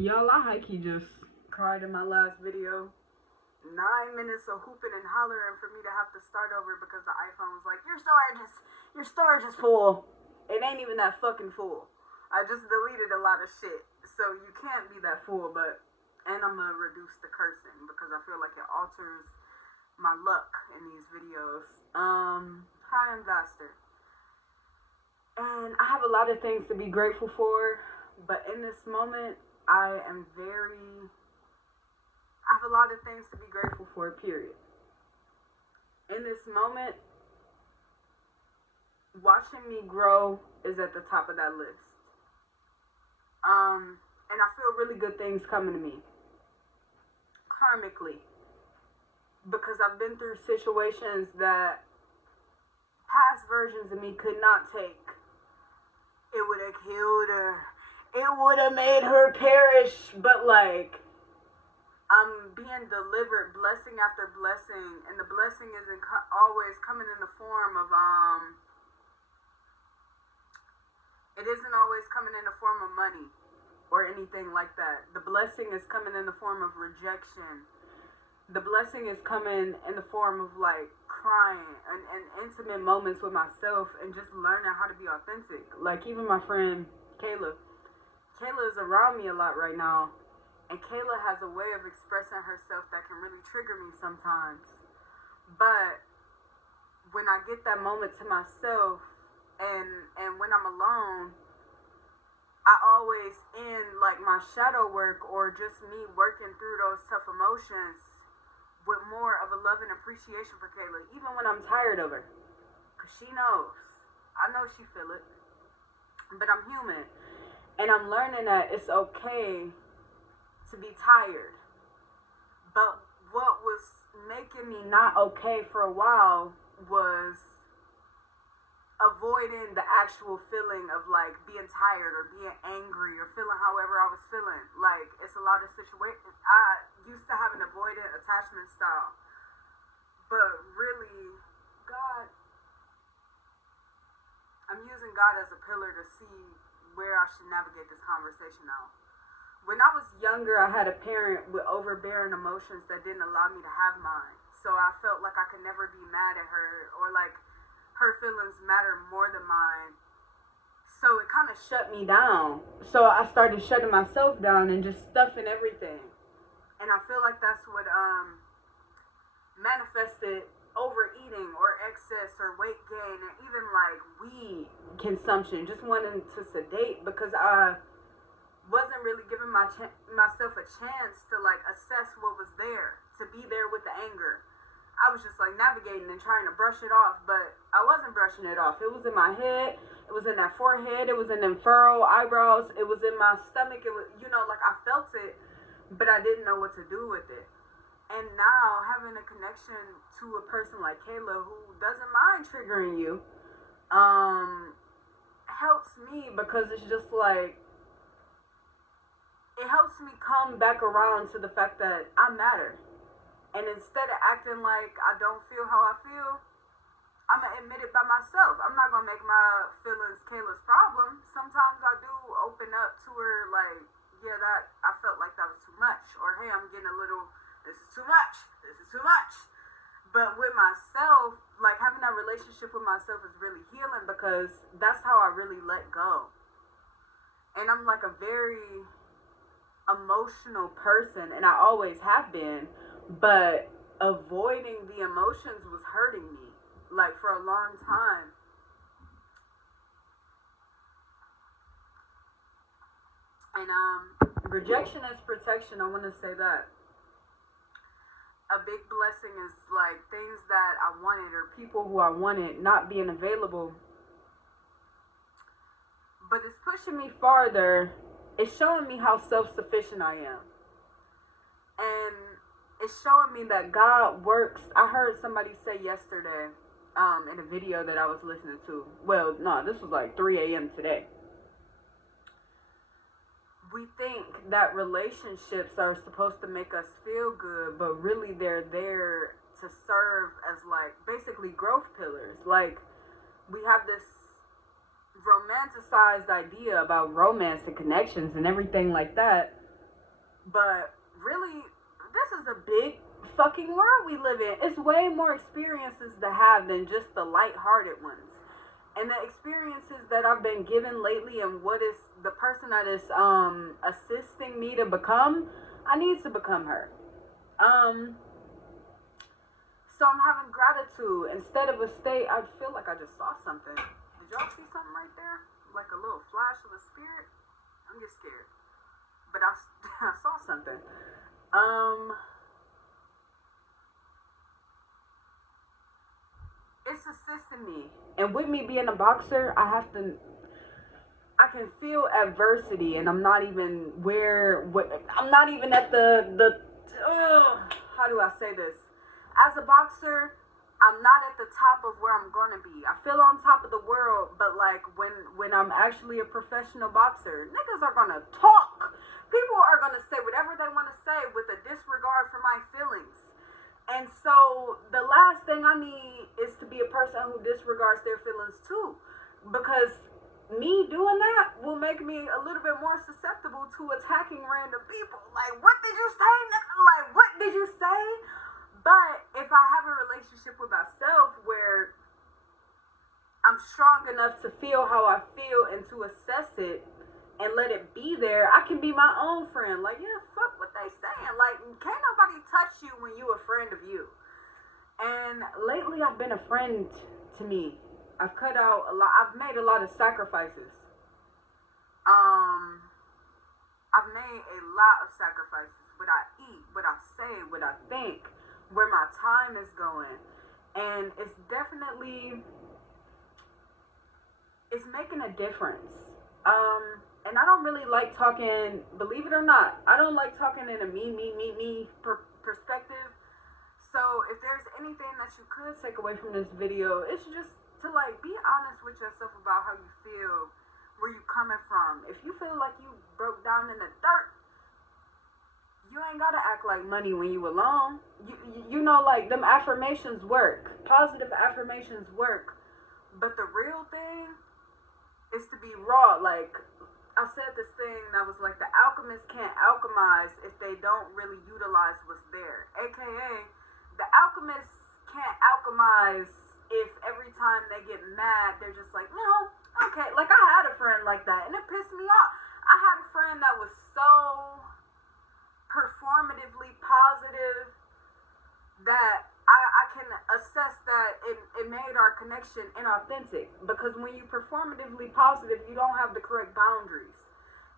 Y'all, I high-key just cried in my last video. 9 minutes of hooping and hollering for me to have to start over because the iPhone was like, your storage is full. It ain't even that fucking full. I just deleted a lot of shit. So you can't be that full, and I'm gonna reduce the cursing because I feel like it alters my luck in these videos. Hi, I'm Vastur. And I have a lot of things to be grateful for, but in this moment, I have a lot of things to be grateful for, period. In this moment, watching me grow is at the top of that list. And I feel really good things coming to me, karmically, because I've been through situations that past versions of me could not take. It would have killed her. It would have made her perish. But I'm being delivered blessing after blessing, and the blessing isn't always coming in the form of it isn't always coming in the form of money or anything like that. The blessing is coming in the form of rejection. The blessing is coming in the form of crying and intimate moments with myself and just learning how to be authentic. Like even my friend Kayla is around me a lot right now, and Kayla has a way of expressing herself that can really trigger me sometimes. But when I get that moment to myself and when I'm alone, I always end my shadow work or just me working through those tough emotions with more of a love and appreciation for Kayla, even when I'm tired of her. Because she knows. I know she feel it. But I'm human. And I'm learning that it's okay to be tired. But what was making me not okay for a while was avoiding the actual feeling of being tired or being angry or feeling however I was feeling. It's a lot of situations. I used to have an avoidant attachment style, but really I'm using God as a pillar to see where I should navigate this conversation now. When I was younger, I had a parent with overbearing emotions that didn't allow me to have mine, so I felt like I could never be mad at her or her feelings matter more than mine. So it kind of shut me down. So I started shutting myself down and just stuffing everything. And I feel like that's what manifested overeating or excess or weight gain and even weed consumption, just wanting to sedate because I wasn't really giving myself a chance to assess what was there, to be there with the anger. I was just navigating and trying to brush it off, but I wasn't brushing it off. It was in my head, it was in that forehead, it was in them furrow eyebrows, it was in my stomach, it was, I felt it, but I didn't know what to do with it. And now having a connection to a person like Kayla who doesn't mind triggering you, helps me because it's just it helps me come back around to the fact that I matter. And instead of acting like I don't feel how I feel, I'm going to admit it by myself. I'm not going to make my feelings Kayla's problem. Sometimes I do open up to her yeah, that I felt like that was too much. Or, hey, I'm getting a little, this is too much. This is too much. But with myself, having that relationship with myself is really healing because that's how I really let go. And I'm a very emotional person, and I always have been. But avoiding the emotions was hurting me for a long time. And rejection is protection. I want to say that a big blessing is things that I wanted or people who I wanted not being available. But it's pushing me farther. It's showing me how self-sufficient I am. And it's showing me that God works. I heard somebody say yesterday in a video that I was listening to. Well, no, this was 3 a.m. today. We think that relationships are supposed to make us feel good, but really they're there to serve as basically growth pillars. We have this romanticized idea about romance and connections and everything like that. But really, this is a big fucking world we live in. It's way more experiences to have than just the light-hearted ones. And the experiences that I've been given lately, and what is the person that is assisting me to become, I need to become her. So I'm having gratitude instead of a state. I feel like I just saw something. Did y'all see something right there? Like a little flash of a spirit? I'm just scared. But I, I saw something. It's assisting me. And with me being a boxer, I can feel adversity, and I'm not even I'm not even at how do I say this? As a boxer, I'm not at the top of where I'm gonna be. I feel on top of the world, but like when I'm actually a professional boxer, niggas are gonna talk. People are gonna say whatever they want to say with a disregard for my feelings. And so the last thing I need is to be a person who disregards their feelings too, because me doing that will make me a little bit more susceptible to attacking random people. Like, what did you say? Like, what did you say? But if I have a relationship with myself where I'm strong enough to feel how I feel and to assess it and let it be there, I can be my own friend. Like, yeah, fuck what they saying. Like, can't nobody touch you when you a friend of you. And lately I've been a friend to me. I've cut out a lot. I've made a lot of sacrifices. I've made a lot of sacrifices. What I eat, what I say, what I think, where my time is going. And it's making a difference. And I don't really like talking, believe it or not, I don't like talking in a me perspective. So if there's anything that you could take away from this video, it's just to like be honest with yourself about how you feel, where you coming from. If you feel like you broke down in the dirt, you ain't gotta act like money when you alone. You know, like, them affirmations work. Positive affirmations work. But the real thing is to be raw. Like, I said this thing that was like, the alchemists can't alchemize if they don't really utilize what's there. AKA, the alchemists can't alchemize if every time they get mad, they're just like, no, okay. Like, I had a friend like that, and it pissed me off. I had a friend that was so performatively positive that I can assess that it made our connection inauthentic, because when you performatively positive, you don't have the correct boundaries.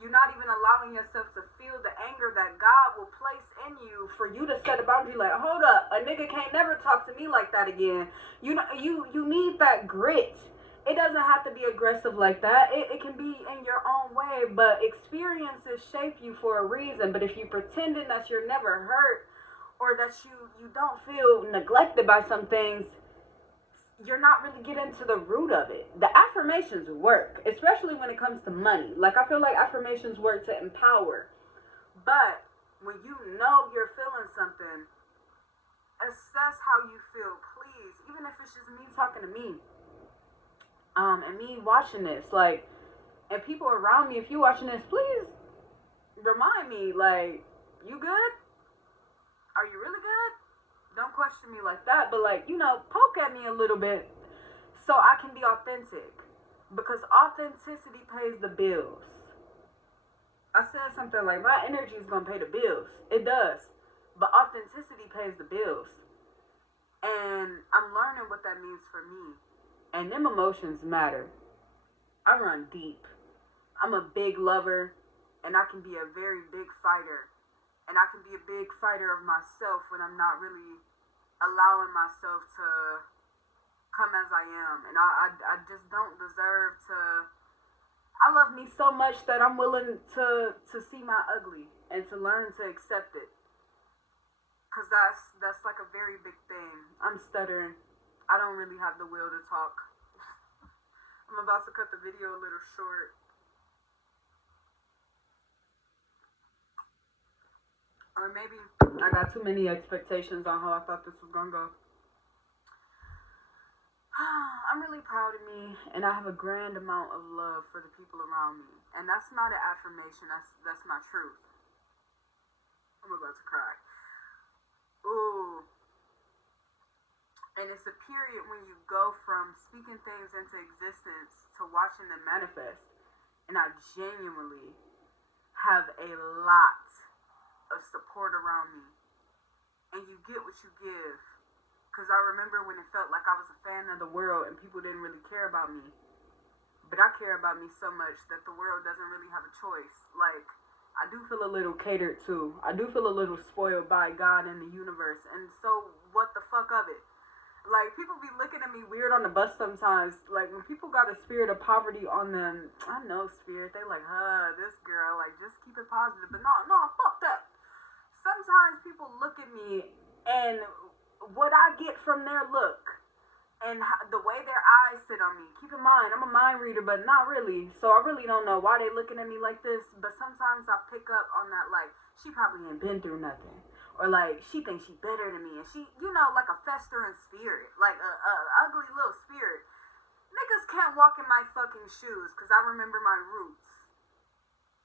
You're not even allowing yourself to feel the anger that God will place in you for you to set a boundary. Like, hold up, a nigga can't never talk to me like that again. You know, you need that grit. It doesn't have to be aggressive like that. It can be in your own way, but experiences shape you for a reason. But if you pretending that you're never hurt, or that you don't feel neglected by some things, you're not really getting to the root of it. The affirmations work, especially when it comes to money. Like, I feel like affirmations work to empower. But when you know you're feeling something, assess how you feel, please. Even if it's just me talking to me. And me watching this, like, and people around me, if you watching this, please remind me, like, you good? Are you really good? Don't question me like that, but, like, you know, poke at me a little bit so I can be authentic, because authenticity pays the bills. I said something like, my energy is gonna pay the bills. It does, but authenticity pays the bills, and I'm learning what that means for me. And them emotions matter. I run deep. I'm a big lover, and I can be a very big fighter. And I can be a big fighter of myself when I'm not really allowing myself to come as I am. And I just don't deserve to... I love me so much that I'm willing to see my ugly and to learn to accept it. Because that's like a very big thing. I'm stuttering. I don't really have the will to talk. I'm about to cut the video a little short. Or maybe I got too many expectations on how I thought this was gonna go. I'm really proud of me, and I have a grand amount of love for the people around me. And that's not an affirmation, that's my truth. about to cry. Ooh. And it's a period when you go from speaking things into existence to watching them manifest. And I genuinely have a lot of support around me. And you get what you give. Because I remember when it felt like I was a fan of the world and people didn't really care about me. But I care about me so much that the world doesn't really have a choice. Like, I do feel a little catered to. I do feel a little spoiled by God and the universe. And so, what the fuck of it? Like, people be looking at me weird on the bus sometimes. Like, when people got a spirit of poverty on them, I know spirit, they like, this girl, like, just keep it positive. But no, fuck that. Sometimes people look at me and what I get from their look and the way their eyes sit on me. Keep in mind, I'm a mind reader, but not really. So I really don't know why they looking at me like this. But sometimes I pick up on that, like, she probably ain't been through nothing. Or, like, she thinks she better than me. And she, like a festering spirit. Like a ugly little spirit. Niggas can't walk in my fucking shoes because I remember my roots.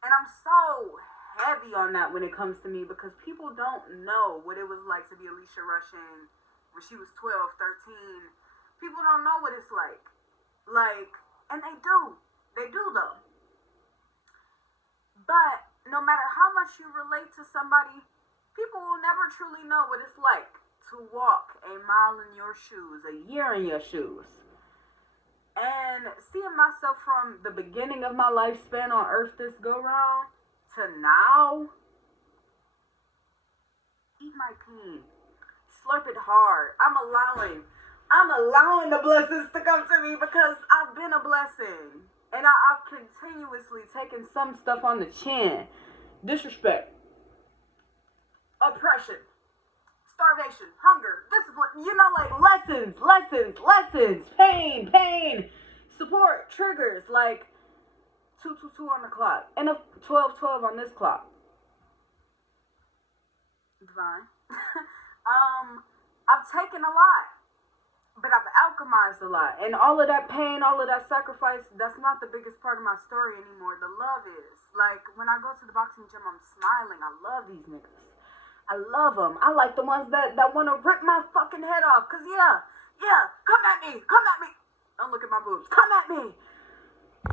And I'm so heavy on that when it comes to me because people don't know what it was like to be Alicia Rushing when she was 12, 13. People don't know what it's like. Like, and they do. They do, though. But no matter how much you relate to somebody, people will never truly know what it's like to walk a mile in your shoes, a year in your shoes. And seeing myself from the beginning of my lifespan on earth this go round to now, eat my peen. Slurp it hard. I'm allowing the blessings to come to me because I've been a blessing. And I've continuously taken some stuff on the chin. Disrespect. Oppression. Starvation. Hunger. Discipline. Like lessons. Pain. Support. Triggers. Like 222 on the clock. And a 1212 on this clock. Divine. I've taken a lot. But I've alchemized a lot. And all of that pain, all of that sacrifice, that's not the biggest part of my story anymore. The love is. Like, when I go to the boxing gym, I'm smiling. I love these niggas. I love them. I like the ones that want to rip my fucking head off. Because, yeah, come at me. Don't look at my boobs. Come at me.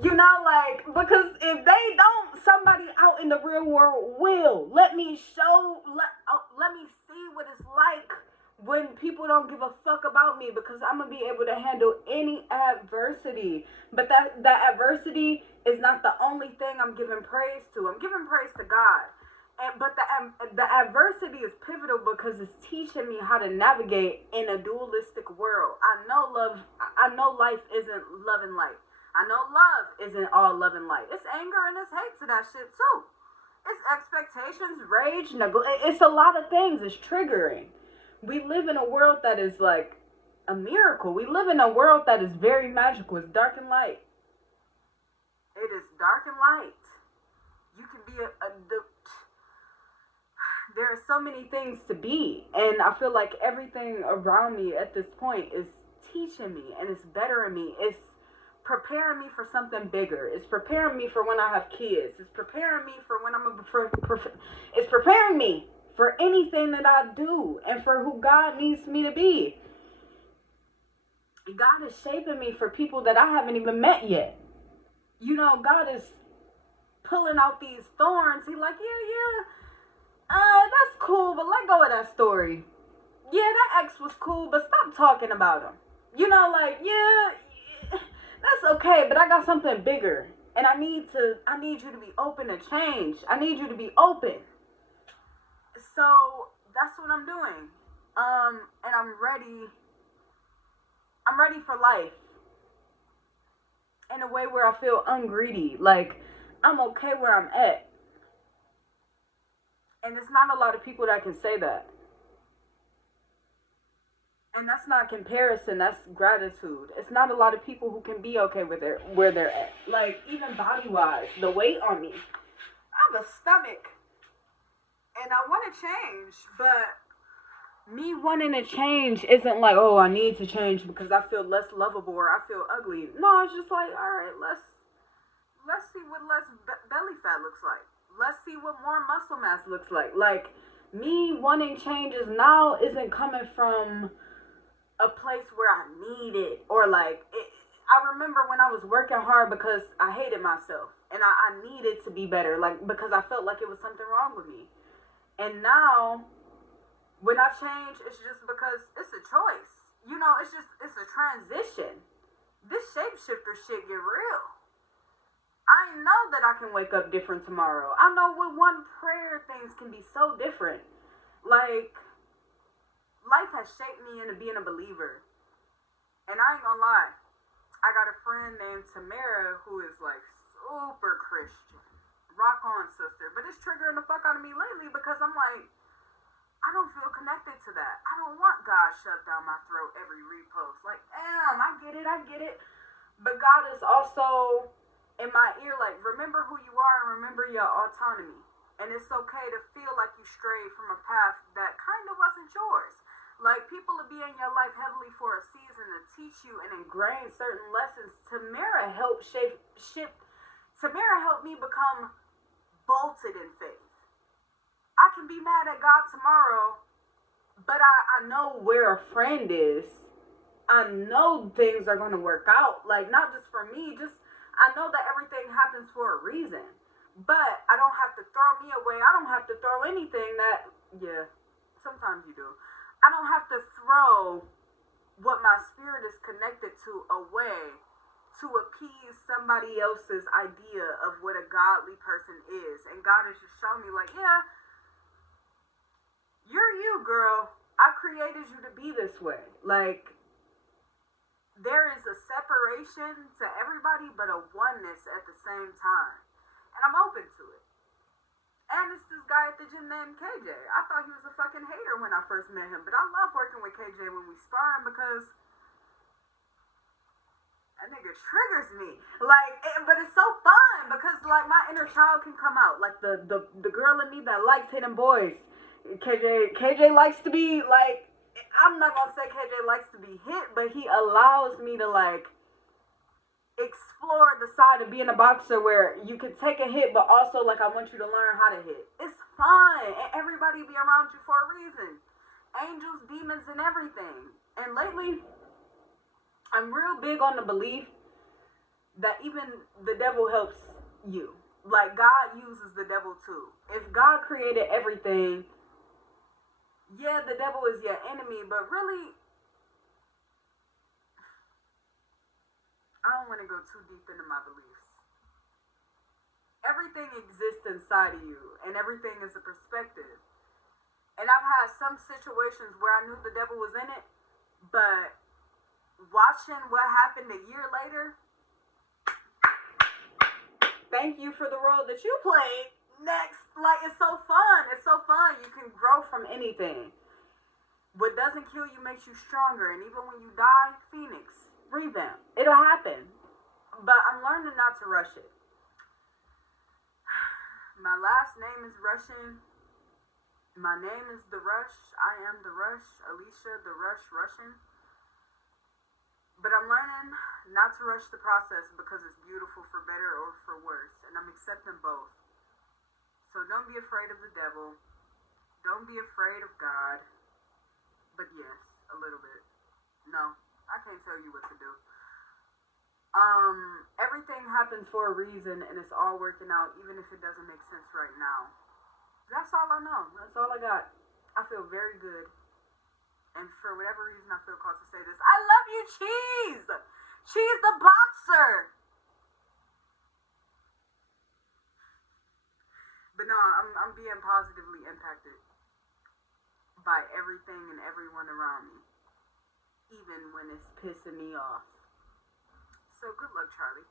Because if they don't, somebody out in the real world will. Let me see what it's like when people don't give a fuck about me, because I'm going to be able to handle any adversity. But that adversity is not the only thing I'm giving praise to. I'm giving praise to God. But the adversity is pivotal because it's teaching me how to navigate in a dualistic world. I know life isn't love and light. I know love isn't all love and light. It's anger and it's hate to that shit too. It's expectations, rage, neglect. It's a lot of things. It's triggering. We live in a world that is like a miracle. We live in a world that is very magical. It's dark and light. It is dark and light. You can be there are so many things to be. And I feel like everything around me at this point is teaching me and it's bettering me. It's preparing me for something bigger. It's preparing me for when I have kids. It's preparing me for when it's preparing me for anything that I do and for who God needs me to be. God is shaping me for people that I haven't even met yet. God is pulling out these thorns. He's like, that's cool, but let go of that story. Yeah, that ex was cool, but stop talking about him. That's okay, but I got something bigger. And I need you to be open to change. I need you to be open. So that's what I'm doing. And I'm ready for life. In a way where I feel ungreedy. Like, I'm okay where I'm at. And there's not a lot of people that can say that. And that's not comparison, that's gratitude. It's not a lot of people who can be okay with where they're at. Like, even body-wise, the weight on me. I have a stomach. And I want to change, but me wanting to change isn't like, oh, I need to change because I feel less lovable or I feel ugly. No, it's just like, all right, let's see what less belly fat looks like. Let's see what more muscle mass looks like. Like, Me wanting changes now isn't coming from a place where I need it or like it. I remember when I was working hard because I hated myself and I needed to be better, like because I felt like it was something wrong with me. And now when I change, it's just because it's a choice. You know, it's a transition. This shapeshifter shit get real. I know that I can wake up different tomorrow. I know with one prayer things can be so different. Like, life has shaped me into being a believer. And I ain't gonna lie. I got a friend named Tamara who is like super Christian. Rock on, sister. But it's triggering the fuck out of me lately because I'm like, I don't feel connected to that. I don't want God shoved down my throat every repost. Like, damn, I get it. But God is also in my ear, like, remember who you are and remember your autonomy. And it's okay to feel like you strayed from a path that kind of wasn't yours. Like, people will be in your life heavily for a season to teach you and ingrain certain lessons. Tamara helped Tamara helped me become bolted in faith. I can be mad at God tomorrow, but I know where a friend is. I know things are going to work out. Like, not just for me, just I know that everything happens for a reason. But I don't have to throw me away. I don't have to throw anything that, yeah, sometimes you do. I don't have to throw what my spirit is connected to away to appease somebody else's idea of what a godly person is. And God has just shown me, like, yeah, you're you, girl. I created you to be this way. Like, there is a separation to everybody, but a oneness at the same time. And I'm open to it. And it's this guy at the gym named KJ. I thought he was a fucking hater when I first met him. But I love working with KJ when we sparring because that nigga triggers me. Like, but it's so fun because, like, my inner child can come out. Like, the girl in me that likes hitting boys. KJ likes to be, like, I'm not gonna say KJ likes to be hit, but he allows me to, like, explore the side of being a boxer where you can take a hit, but also, like, I want you to learn how to hit. It's fun, and everybody be around you for a reason. Angels, demons, and everything. And lately, I'm real big on the belief that even the devil helps you. Like, God uses the devil too. If God created everything, yeah, the devil is your enemy, but really, I don't want to go too deep into my beliefs. Everything exists inside of you, and everything is a perspective. And I've had some situations where I knew the devil was in it, but watching what happened a year later, thank you for the role that you played. Next, like, it's so fun. It's so fun. You can grow from anything. What doesn't kill you makes you stronger. And even when you die, Phoenix, revamp. It'll happen. But I'm learning not to rush it. My last name is Russian. My name is The Rush. I am The Rush. Alicia The Rush Russian. But I'm learning not to rush the process because it's beautiful for better or for worse. And I'm accepting both. So don't be afraid of the devil. Don't be afraid of God. But yes, a little bit. No, I can't tell you what to do. Everything happens for a reason and it's all working out even if it doesn't make sense right now. That's all I know. That's all I got. I feel very good. And for whatever reason I feel called to say this. I love you, Cheese! Cheese the boxer! But no, I'm being positively impacted by everything and everyone around me. Even when it's pissing me off. So good luck, Charlie.